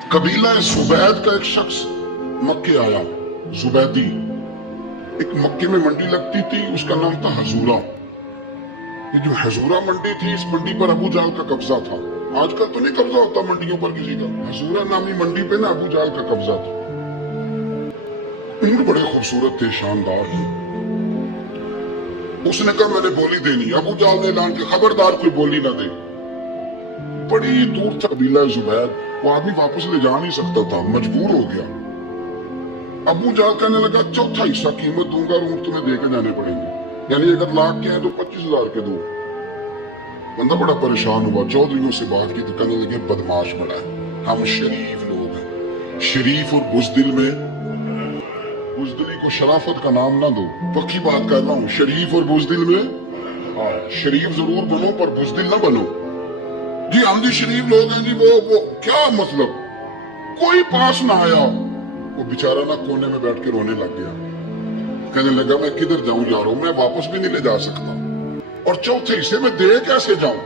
कबीला जुबैद का एक शख्स मक्के आया, जुबैदी। एक मक्के में मंडी लगती थी, उसका नाम था हजूरा। ये जो हजूरा मंडी थी, इस मंडी पर अबू जाल का कब्जा था। आजकल तो नहीं कब्जा होता मंडियों पर किसी का, हजूरा नामी मंडी पे ना अबू जाल का कब्जा था। ऊंट बड़े खूबसूरत थे, शानदार थे। उसने कहा मैंने बोली देनी। अबू जाल ने ऐलान किया खबरदार कोई बोली ना दे। बड़ी दूर था कबीला जुबैद, वो आदमी वापस ले जा नहीं सकता था, मजबूर हो गया। अबू जाल कहने लगा चौथा हिस्सा कीमत दूंगा, ऊंट तुम्हें देके जाने पड़ेंगे, यानी अगर लाख के हैं तो 25,000 के दो। बंदा बड़ा परेशान हुआ, चौधरियों से बात की तो कहने लगे बदमाश बड़ा है, हम शरीफ लोग हैं। शरीफ और बुजदिल में, बुजदिली को शराफत का नाम ना दो, पक्की बात कर रहा हूँ। शरीफ और बुजदिल में, हाँ शरीफ जरूर बनो पर बुजदिल ना बनो। जी हम जी शरीफ लोग हैं जी, वो क्या मतलब। कोई पास ना आया, वो बेचारा ना कोने में बैठ के रोने लग गया। कहने लगा मैं किधर जाऊं यारो, मैं वापस भी नहीं ले जा सकता, और चौथे हिस्से में दे कैसे जाऊं,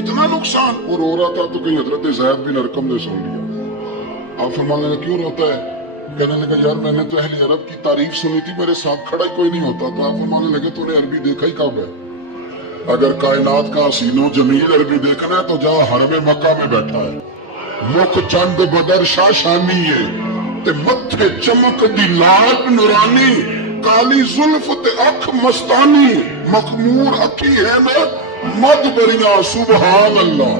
इतना नुकसान। वो रो रहा था तो कहीं हजरत ज़ैद बिन अरकम ने सुन लिया। आप फरमाने लगे क्यों रोता है? कहने लगा यार मैंने तो अहले अरब की तारीफ सुनी थी, मेरे साथ खड़ा ही कोई नहीं होता। तो आप फरमाने लगे तूने अरबी देखा ही कब है? अगर कायनात का हसीनो जमील अरबी देखना है तो जा हरमे मक्का में बैठा है। मुख चंद बदर शाशानी है ते मत्थे चमक दी लाल नूरानी, काली जुल्फ ते अख मस्तानी, मखमूर अखी है ना मद बरिया सुबहान अल्लाह।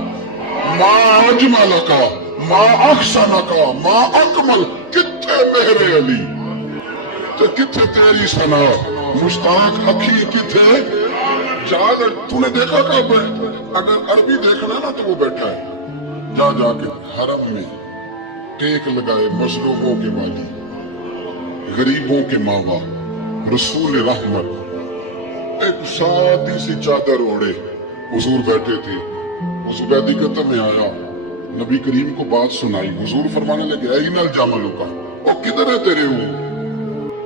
मां अजमल का, मां अहसन का, मां अकमल, किथे मेहरे अली तो किथे तेरी सना, मुश्ताक अखी किथे जाग। तूने देखा कब है? अगर अरबी देखना है ना तो वो बैठा है, जा जाके हरम में टेक लगाए मजलूमों के वाली, गरीबों के मावा, रसूल रहमत। एक सादी सी चादर ओढ़े हुजूर बैठे थे। जुबैदी कहता मैं आया, नबी करीम को बात सुनाई। हुजूर फरमाने लगे ऐनल जामल का, वो किधर है तेरे वो?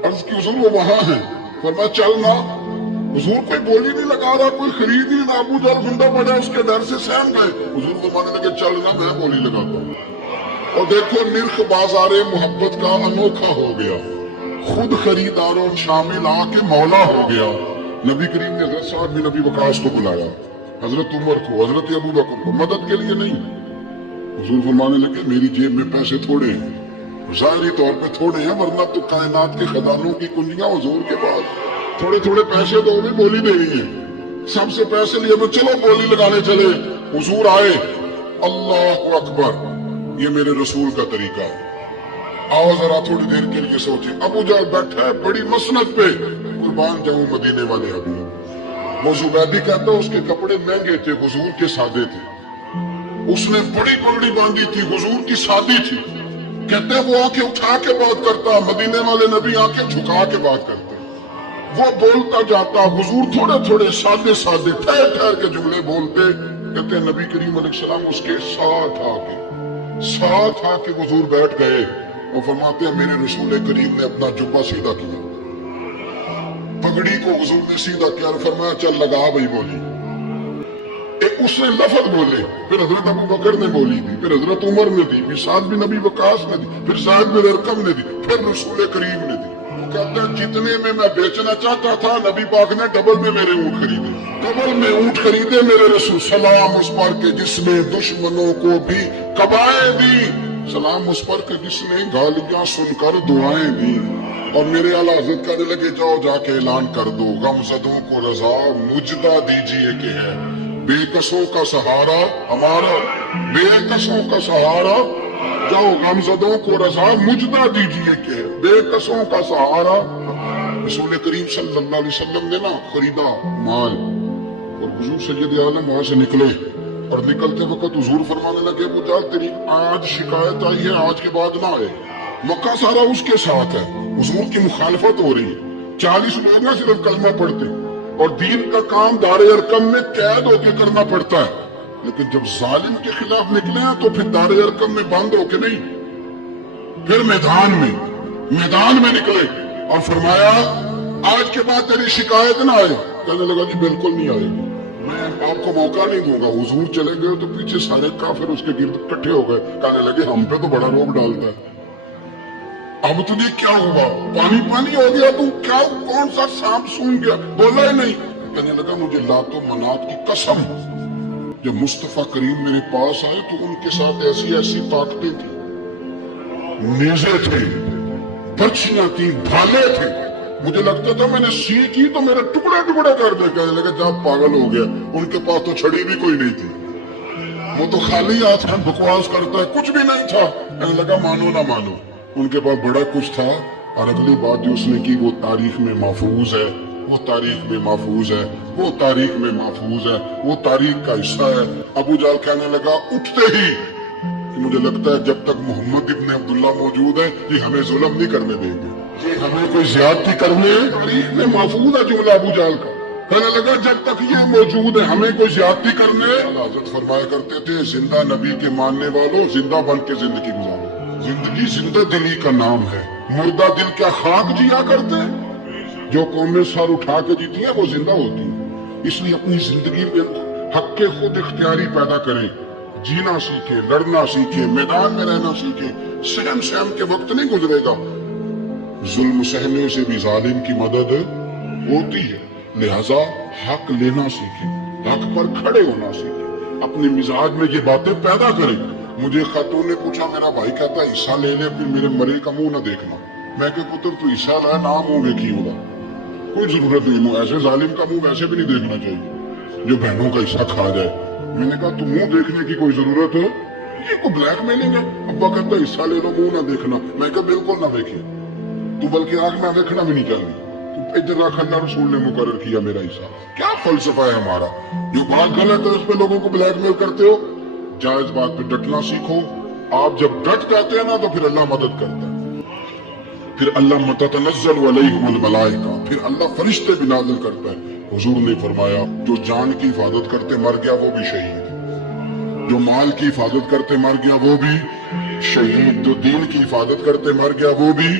अर्ज की हुजूर वो वहां है। फरमाया चल ना। हुजूर कोई बोली नहीं लगा रहा, कोई खरीद नहीं ना। अबू जाल गुंडा पड़ा, उसके डर से सहम गए। हुजूर फरमाने लगे चल ना, मैं बोली लगाता हूँ। और देखो निर्ख बाजारे मोहब्बत का अनोखा हो गया, खुद खरीदारों शामिल आके मौला हो गया। नबी करीम ने हजरत साद बिन नबी वकास को बुलाया, हजरत उमर को, हजरत अबू बकर को, मदद के लिए नहीं। हुजूर फरमाने लगे मेरी जेब में पैसे थोड़े हैं, ज़ाहिरी तौर पे थोड़े हैं, वरना तो कायनात के खजानों की कुंजियां हुजूर के पास। थोड़े थोड़े पैसे तो भी बोली दे रही है। सबसे पैसे लिए तो चलो बोली लगाने चले। हुजूर आए, अल्लाह अकबर, ये मेरे रसूल का तरीका है। आओ जरा थोड़ी देर के लिए सोचे। अबू जाल बैठा है बड़ी मसनत पे, कुर्बान जाऊं मदीने वाले अभी। वो जुबैदी कहता उसके कपड़े महंगे थे, हुजूर के सादे थे। उसने बड़ी पगड़ी बांधी थी, हुजूर की सादी थी। कहते वो आंखें उठा के बात करता, मदीने वाले नबी आंखें झुका के बात करते। वो बोलता जाता, हुजूर थोड़े थोड़े सादे सादे ठहर ठहर के जुमले बोलते। कहते नबी करीम अलैहिस्सलाम उसके साथ आके हुजूर बैठ गए और फरमाते हैं मेरे रसूल करीम ने अपना जुब्बा सीधा किया, पगड़ी को हुजूर ने सीधा किया और फरमाया चल लगा भाई बोली। एक उसने लफ्ज बोले, फिर हजरत अबू बकर ने बोली दी, फिर हजरत उमर ने दी, फिर साद बिन नबी वकास ने दी, फिर ज़ैद बिन अरकम ने दी, फिर रसूल करीम ने दी। कहते हैं जितने में मैं बेचना चाहता था, नबी पाक ने डबल में मेरे ऊंट खरीदे, डबल में ऊंट खरीदे मेरे रसूल। सलाम उस पर के जिसने दुश्मनों को भी कबाएं दी, सलाम उस पर के जिसने गालियां सुनकर दुआएं दी। और मेरे आला हज़रत कहने लगे जाओ जाके ऐलान कर दो, गमज़दों को रजा मुजदा दीजिए कि है बेकसों का सहारा हमारा, बेकसों का सहारा। जाओ गमज़दों को रजा मुजदा दीजिए कि है बेकसों का सहारा। रसूल करीम सल्लल्लाहु अलैहि वसल्लम ने ना खरीदा माल, और हुजूर सैयद आलम वहां से निकले, और निकलते वक्त हुजूर फरमाने लगे अबू जाल तेरी आज शिकायत आई है, आज के बाद ना आए। मक्का सारा उसके साथ है, हुजूर की मुखालफत हो रही है। 40 लोग ना सिर्फ कलमा पढ़ते, और दीन का काम दारे अरकम में कैद होके करना पड़ता है। लेकिन जब जालिम के खिलाफ निकले हैं तो फिर दारे अरकम में बंद होके नहीं, फिर मैदान में निकले और फरमाया आज के बाद तेरी शिकायत ना आए। कहने लगा जी बिल्कुल नहीं आएगी। मैं आपको मौका नहीं दूंगा। हुजूर चले गए तो पीछे सारे काफिर उसके गिर्द इकट्ठे हो गए, कहने लगे हम पे तो बड़ा रोब डालता है, अब तुझे क्या हुआ, पानी पानी हो गया, तू क्या कौन सा सांप सूंघ गया? बोला ही नहीं। कहने लगा मुझे लातो मनात की कसम, जब मुस्तफा करीम मेरे पास आए तो उनके साथ ऐसी ऐसी ताकतें थी, नेज़े थे, बर्छियां थी, भाले थे, मुझे लगता था मैंने सी की तो मेरे टुकड़े टुकड़े कर दे। कहने लगा जा पागल हो गया, उनके पास तो छड़ी भी कोई नहीं थी, वो तो खाली हाथ में बकवास करता है, कुछ भी नहीं था। कहने लगा मानो ना मानो, उनके पास बड़ा कुछ था। और अगली बात जो उसने की वो तारीख में महफूज है, वो तारीख में महफूज है, वो तारीख में महफूज है, वो तारीख का हिस्सा है। अबू जाल कहने लगा उठते ही कि मुझे लगता है जब तक मोहम्मद इब्न अब्दुल्ला मौजूद है ये हमें जुल्म नहीं करने देंगे, ये हमें कोई ज्यादती करने, तारीख में महफूज है जुमला अबू जाल का। कहने लगा जब तक ये मौजूद है हमें कोई ज्यादती करने। हज़रत फरमाया करते थे जिंदा नबी के मानने वालों जिंदा बन के जिंदगी गुजारो, जिंदगी जिंदा दिली का नाम है, मुर्दा दिल क्या खाक जिया करते। जो कौमें सर उठा के जीती है वो जिंदा होती है। इसलिए अपनी जिंदगी में हक के खुद इख्तियारी पैदा करें, जीना सीखे, लड़ना सीखे, मैदान में रहना सीखे। सहम सहम के वक्त नहीं गुजरेगा, जुल्म सहने से भी जालिम की मदद होती है। लिहाजा हक लेना सीखे, हक पर खड़े होना सीखे, अपने मिजाज में ये बातें पैदा करें। मुझे खातून ने पूछा, मेरा भाई कहता हिस्सा ले ले फिर मेरे मरे का मुंह न देखना। मैं कहा पुत्र तू हिस्सा ला ना मुंह देखी होगा, कोई जरूरत नहीं, ऐसे जालिम का मुंह वैसे भी नहीं देखना चाहिए जो बहनों का हिस्सा खा जाए। मैंने कहा तू मुंह देखने की कोई जरूरत है, ये कोई ब्लैकमेलिंग है। अब्बा कहता हिस्सा ले लो मुंह ना देखना। मैं कहा बिल्कुल ना देखिए, तू बल्कि आग में देखना भी नहीं चाहिए, तू इधर रख, अल्लाह रसूल ने मुकर्रर किया मेरा हिस्सा। क्या फलसफा है हमारा, जो बात गलत है उस पर लोगों को ब्लैकमेल करते हो। जायज बात पे डटना सीखो। आप जब डट जाते हैं ना तो फिर अल्लाह मदद करता है, फिर अल्लाह ततनज़्ज़ल अलैहिमुल मलाइका, फिर अल्लाह फरिश्ते भी नाज़िल करता है। हुजूर ने फरमाया जो जान की हिफाजत करते मर गया वो भी शहीद, जो माल की हिफाजत करते मर गया वो भी शहीद, जो दीन की हिफाजत करते मर गया वो भी,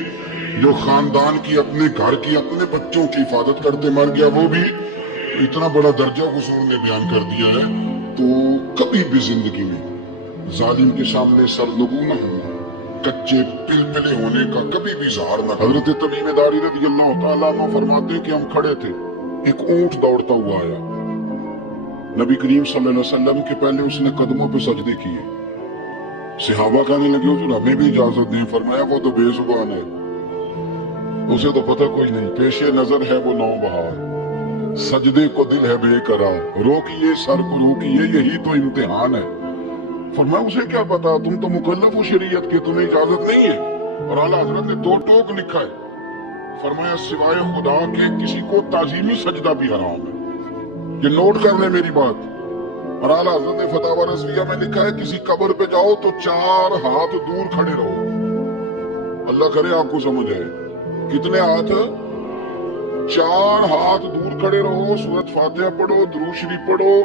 जो खानदान की, अपने घर की, अपने बच्चों की हिफाजत करते मर गया वो भी। इतना बड़ा दर्जा हुजूर ने बयान कर दिया है। तो कभी भी जिंदगी में जालिम के सामने सरनगू न होना, कच्चे पिलपिले होने का कभी भी इज़हार न। हजरत तमीम दारी रज़ियल्लाहु तआला अन्हु फरमाते कि हम खड़े थे, एक ऊंट दौड़ता हुआ आया, नबी करीम सल्लल्लाहु अलैहि वसल्लम के पहले उसने कदमों पे सजदे किए। सहाबा कहने लगे हुजूर हमें भी इजाजत दें। फरमाया वो तो बेजुबान है, उसे तो पता कोई नहीं, पेशे नजर है वो नौबहार, सजदे को दिल है बेकरार, रोकिए सर को रोकिए यही तो इम्तिहान है। फरमाया उसे क्या पता, तुम तो मुकल्लफ हो शरीयत के, तुम्हें इजाजत नहीं है। और आला हजरत ने दो टोक लिखा है, फरमाया सिवाय खुदा के किसी को ताजीमी सजदा भी हराम है। ये नोट कर ले मेरी बात। और आला हजरत ने फतावा रज़विया में लिखा है किसी कब्र पे जाओ तो 4 हाथ दूर खड़े रहो। अल्लाह करे आपको समझ आए, कितने हाथ, 4 हाथ दूर खड़े रहो, सूरत फातिहा पढ़ो, दुरूद शरीफ पढ़ो,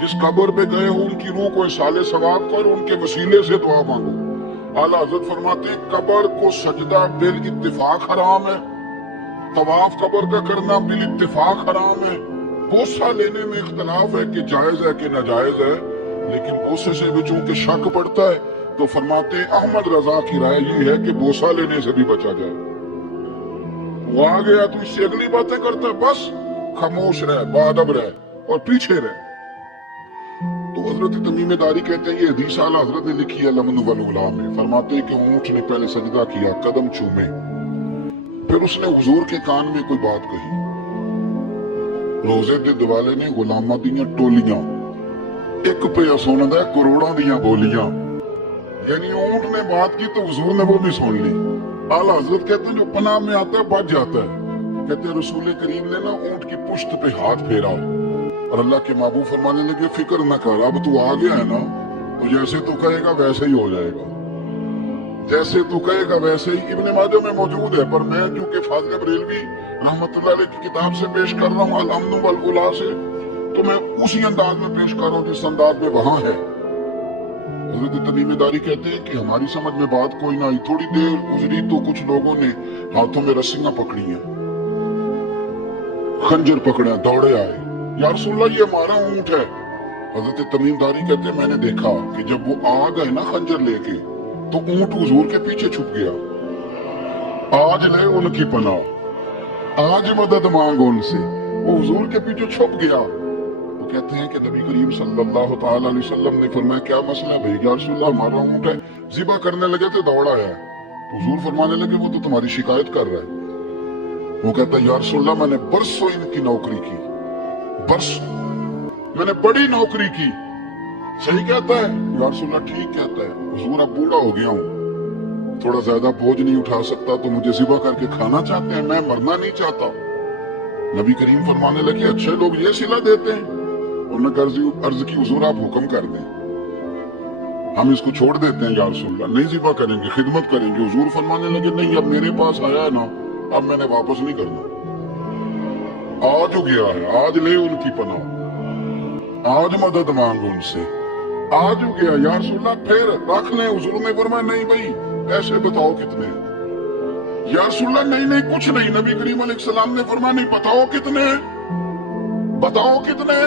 जिस कब्र पे गए हो उनकी रूह को साले सवाब कर, उनके वसीले से दुआ मांगो। आला हजरत फरमाते कब्र को सजदा बिल इत्तिफाक हराम है, तवाफ कब्र का करना बिल इत्तिफाक हराम है। बोसा लेने में इख्तलाफ है कि जायज है कि नाजायज है, लेकिन बोसे से भी चूंकि शक पड़ता है तो फरमाते अहमद रजा की राय ये है कि बोसा लेने से भी बचा जाए। वो आ गया तो इससे अगली बातें करता है, बस खामोश रहे, बाअदब रहे और पीछे रहे। तो हजरत तमीम दारी कहते हैं ये हदीस आला हजरत ने लिखी है लमन वल उला में। फरमाते हैं कि ऊंट ने पहले सजदा किया, कदम चूमे, फिर उसने हुजूर के कान में कोई बात कही। रोजे दे दिवाले ने गुलामां दियां टोलियां एक पे सुनदा करोड़ों दियां बोलियां, यानी ऊंट ने बात की तो हुजूर ने वो भी सुन ली। आला हजरत कहते हैं जो पनाह में आता है बच जाता है। कहते हैं रसूल करीम ने ना ऊंट की पुश्त पे हाथ फेरा और अल्लाह के महबूब फरमाने लगे फिक्र न कर, अब तू आ गया है ना तो जैसे तू कहेगा वैसे ही हो जाएगा, जैसे तू कहेगा वैसे ही। इब्ने माजा में मौजूद है, पर मैं क्योंकि फाज़िल बरेलवी रहमतुल्लाह अलैह की किताब से पेश कर रहा हूँ अल-अम्न वल उला से, तो मैं उसी अंदाज में पेश कर रहा हूँ जिस अंदाज में वहां है। हज़रत तमीम दारी कहते हैं कि हमारी समझ में बात कोई ना आई, थोड़ी देर गुजरी तो कुछ लोगों ने हाथों में रस्सियां पकड़ी हैं, खंजर पकड़ा, दौड़े आए, या रसूलल्लाह ये हमारा ऊंट है। हजरत तमीमदारी कहते हैं मैंने देखा कि जब वो आ गए ना खंजर लेके तो ऊंट हुजूर के पीछे छुप गया। आज ले उनकी पनाह, आज मदद मांगो उनसे, वो हुजूर के पीछे छुप गया। वो कहते हैं कि नबी करीम सल्लल्लाहु ताला अलैहि वसल्लम ने फरमाया क्या मसला है भाई? या रसूलल्लाह हमारा ऊंट है। ज़िबा करने लगे तो दौड़ा है। हुजूर फरमाने लगे वो तो तुम्हारी शिकायत कर रहा है। वो कहता है या रसूलल्लाह मैंने बरसों इनकी नौकरी की, बरसों मैंने बड़ी नौकरी की। सही कहता है या रसूलल्लाह? ठीक कहता है। हुजूर अब बूढ़ा हो गया हूँ, थोड़ा ज्यादा बोझ नहीं उठा सकता तो मुझे ज़िबा करके खाना चाहते हैं, मैं मरना नहीं चाहता। नबी करीम फरमाने लगे अच्छे लोग ये सिला देते हैं। उन्होंने अर्ज की हुजूर आप हुक्म कर दें, हम इसको छोड़ देते हैं या रसूलल्लाह, नहीं ज़िबा करेंगे, खिदमत करेंगे। हुजूर फरमाने लगे नहीं, अब मेरे पास आया है ना, अब मैंने वापस नहीं करना। आज हो गया है, आज ले उनकी पनाह, आज मदद मांगो उनसे, आज हो गया या रसूलल्लाह फिर रख लें। हुजूर ने फरमाया नहीं भाई ऐसे बताओ कितने? या रसूलल्लाह नहीं नहीं कुछ नहीं। नबी करीम अलैहिस्सलाम ने फरमाया नहीं बताओ कितने, बताओ कितने।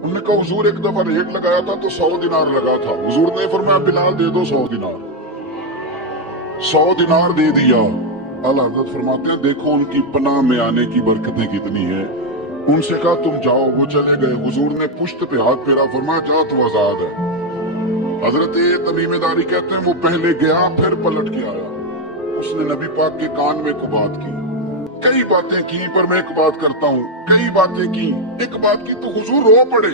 उन्होंने कहा हुजूर एक दफा रेट लगाया था तो 100 दिनार लगा था। हुजूर ने फरमाया बिलाल दे दो 100 दिनार। 100 दिनार दे दिया। आला हज़रत फरमाते हैं देखो उनकी पनाह में आने की बरकतें कितनी है। उनसे कहा तुम जाओ, वो चले गए। हुजूर ने पुश्त पे हाथ फेरा, फरमाया जाओ तो आजाद है। हजरत तमीमदारी कहते हैं वो पहले गया फिर पलट के आया। उसने नबी पाक के कान में एक बात की, कई बातें की, पर मैं एक बात करता हूँ, कई बातें की, एक बात की तो हुजूर रो पड़े।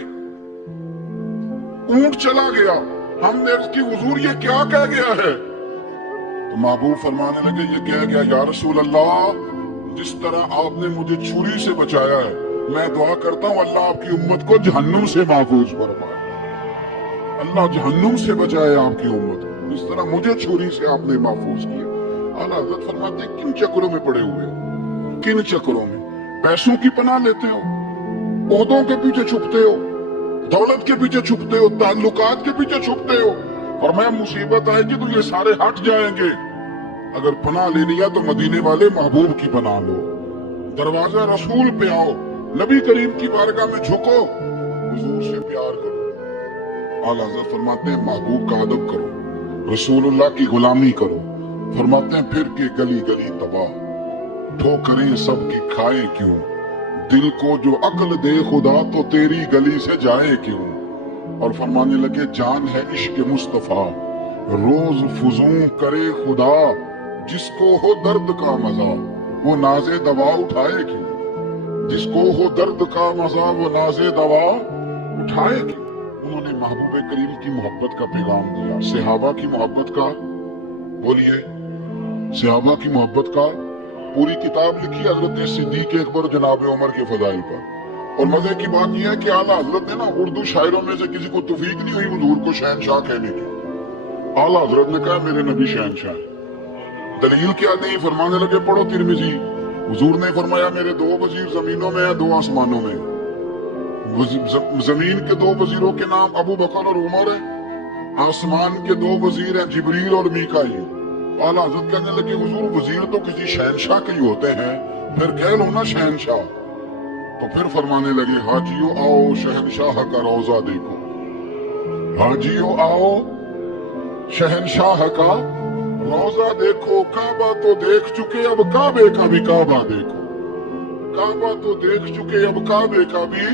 ऊंट चला गया, हमने अर्ज की हुजूर ये क्या कह गया है? तो महबूब फरमाने लगे ये कह गया या रसूल अल्लाह जिस तरह आपने मुझे छुरी से बचाया है, मैं दुआ करता हूँ अल्लाह आपकी उम्मत को जहन्नुम से महफूज फरमाए। अल्लाह जहन्नुम से बचाए आपकी उम्मत को, इस तरह मुझे छुरी से आपने महफूज किया। आला हज़रत फरमाते हैं किन चक्रों में पड़े हुए हो, किन चक्रों में? पैसों की पनाह लेते हो, ओहदों के पीछे छुपते हो, दौलत के पीछे छुपते हो, ताल्लुकात के पीछे छुपते हो। फरमाया मुसीबत आएगी तो ये सारे हट जाएंगे। अगर पनाह लेनी है तो मदीने वाले महबूब की पनाह लो, दरवाजा रसूल पे आओ, नबी करीम की बारगाह में झुको, हुजूर से प्यार करो। आला हज़रत फरमाते हैं महबूब का अदब करो, रसूलुल्लाह की गुलामी करो। फरमाते हैं फिर के गली गली तबाह, ठोकरें सबकी खाए क्यों? दिल को जो अक्ल दे खुदा तो तेरी गली से जाए क्यों? और फरमाने लगे जान है इश्क मुस्तफा, रोज फुजूं करे खुदा, जिसको हो दर्द का मजा वो नाजे दवा उठाए क्यों? जिसको हो दर्द का मजा वो नाजे दवा उठाए क्यों? उन्होंने महबूब करीम की मोहब्बत का पैगाम दिया, सहाबा की मोहब्बत का, बोलिए सहाबा की मोहब्बत का पूरी किताब लिखी हजरत सिद्दीक अकबर जनाब उमर के फजाइल पर। और मजे की बात यह है कि आला हजरत ने ना उर्दू शायरों में से किसी को तौफीक नहीं हुई हुजूर को शहनशाह कहने की। आला हजरत ने कहा मेरे नबी शहनशाह। दलील क्या दी? फरमाने लगे पढ़ो तिरमिजी। हुजूर ने फरमाया मेरे 2 वजीर जमीनों में है, 2 आसमानों में। जमीन के 2 वजीरों के नाम अबू बकर और उमर है, आसमान के 2 वजीर हैं जिब्रील और मीकाईल। आला हज़रत कहने लगे हुजूर वजीर तो किसी शहनशाह के ही होते हैं, फिर कह लो ना शहनशाह। तो फिर फरमाने लगे हाजियो आओ शहनशाह का रोजा देखो, हाजियो आओ शहनशाह का रोजा देखो। काबा तो देख चुके अब काबे का भी काबा देखो, काबा तो देख चुके अब काबे का भी,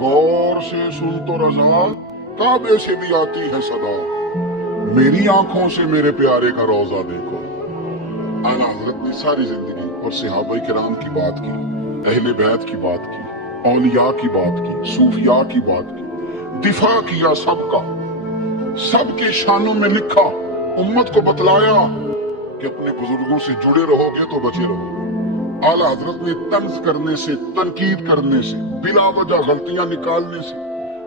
गौर से सुन तो रजा काबे से भी आती है सदा, मेरी आंखों से मेरे प्यारे का रोजा देखो। आला हज़रत ने सारी जिंदगी और सहाबाए किराम की बात की, अहले बैत की बात की, औलिया की बात की, सूफिया की बात की, दिफा किया सबका, सबके शानों में लिखा, उम्मत को बतलाया कि अपने बुजुर्गों से जुड़े रहोगे तो बचे रहोगे। आला हज़रत ने तंज करने से, तनकीद करने से, बिला वजह गलतियां निकालने से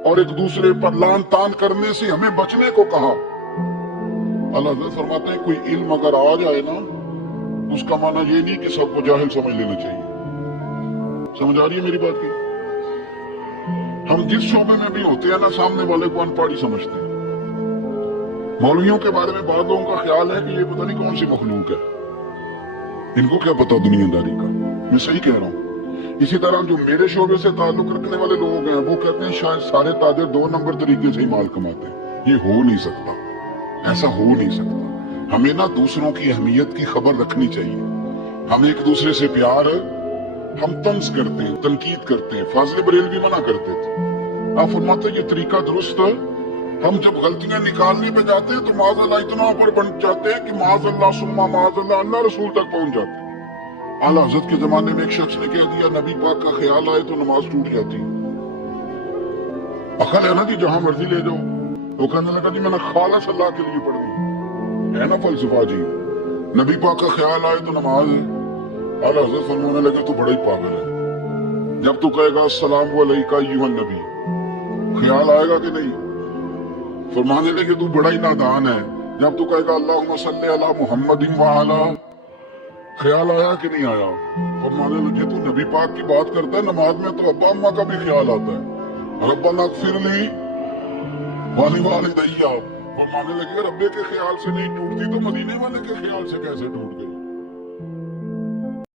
और एक दूसरे पर लान तान करने से हमें बचने को कहा। अल्लाह हज़रत फरमाते हैं कोई इल्म अगर आ जाए ना, उसका माना ये नहीं कि सबको जाहिल समझ लेना चाहिए। समझ आ रही है मेरी बात की? हम जिस शोबे में भी होते हैं ना, सामने वाले को अनपढ़ ही समझते हैं। मौलवियों के बारे में बाद लोगों का ख्याल है कि ये पता नहीं कौन सी मखलूक है, इनको क्या पता दुनियादारी का। मैं सही कह रहा हूँ। اسی طرح جو میرے شعبے سے تعلق رکھنے والے لوگ ہیں وہ کہتے ہیں شاید سارے تاجر 2 نمبر طریقے سے ہی مال کماتے ہیں. یہ ہو نہیں سکتا، ایسا ہو نہیں سکتا. ہمیں نا دوسروں کی اہمیت کی خبر رکھنی چاہیے. ہم ایک دوسرے سے پیار، ہم طنز کرتے ہیں، تنقید کرتے ہیں. فاضل بریلوی منع کرتے تھے. آپ فرماتے ہیں یہ طریقہ درست ہے. ہم جب غلطیاں نکالنے پہ جاتے ہیں تو معاذ اللہ اتنا اوپر بن جاتے ہیں کہ معاذ اللہ ثم معاذ اللہ اللہ رسول تک پہنچ جاتے ہیں. اعلیٰ حضرت کے زمانے میں ایک شخص نے کہہ دیا نبی پاک کا خیال آئے تو نماز ٹوٹ جاتی. عقل ہے نا جی، جہاں مرضی لے جاؤ. وہ کہنے لگا جی میں نے خالص اللہ کے لیے پڑھنی ہے نا فلسفہ جی. نبی پاک کا خیال آئے تو نماز ہے. اعلیٰ حضرت فرمانے لگے تو بڑا ہی پاگل ہے. جب تو کہے گا السلام علیکہ ایھا النبی، خیال آئے گا کہ نہیں؟ فرمانے لگے تو بڑا ہی نادان ہے. جب تو کہے گا اللہم صلی علی محمد وعلی، خیال آیا کہ نہیں آیا؟ فرمانے لگے تو نبی پاک کی بات کرتا ہے، نماز میں تو ابا اماں کا بھی خیال آتا ہے. ربنا اغفر لی ولوالدی. فرمانے لگے ربے کے خیال سے نہیں ٹوٹتی تو مدینے والے کے خیال سے کیسے ٹوٹ گئی؟